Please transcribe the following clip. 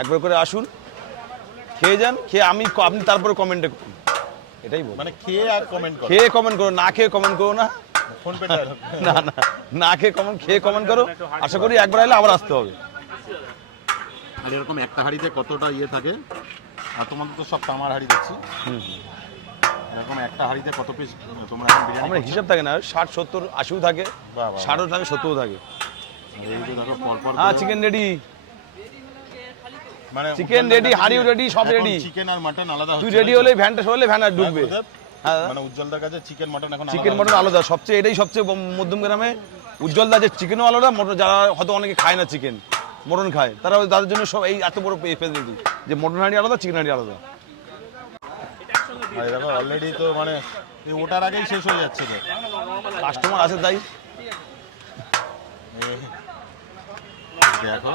একবার করে আসুন, খেয়ে যান, খেয়ে আপনি তারপরে কমেন্টে করুন, এটাই বল। মানে খেয়ে আর কমেন্ট করো, খেয়ে কমেন্ট করো, না খেয়ে কমেন্ট করো না। ফোন পে ডায়লগ। না না, না খেয়ে কমেন্ট করো। আশা করি একবার এলে আবার আসতে হবে। আর এরকম একটা হাঁড়িতে কতটা ইয়ে থাকে, আর তোমাদের তো সব তামার হাঁড়ি দেখছি। এরকম একটা হাঁড়িতে কত পিস তোমরা এখন বিরিয়ানি আমরা হিসাব থাকে না, 60 70 80 থাকে, 60ও থাকে 70ও থাকে। এই যে দেখো পরপর হ্যাঁ চিকেন রেডি, মানে চিকেন রেডি, হাঁড়িও রেডি, সব রেডি। চিকেন আর মাটন আলাদা তুই হচ্ছে, রেডি হলে ভ্যানটা সরলে ভ্যান আর ঢুকবে। হ্যাঁ মানে উজ্জ্বলদার কাছে চিকেন মাটন এখন চিকেন মটন আলাদা, সবচেয়ে এটাই সবচেয়ে মধ্যম গ্রামে উজ্জ্বলদা যে চিকেনও আলাদা, মটন যারা হয়তো অনেকে খায় না চিকেন, মটন খায়, তাদের জন্য সব এই এত বড় ফেসিলিটি যে মটন হাঁড়ি আলাদা, চিকেন হাঁড়ি আলাদা। আর দেখো অলরেডি তো মানে ওটার আগেই শেষ হয়ে যাচ্ছে তো, কাস্টমার আছে তাই। দেখো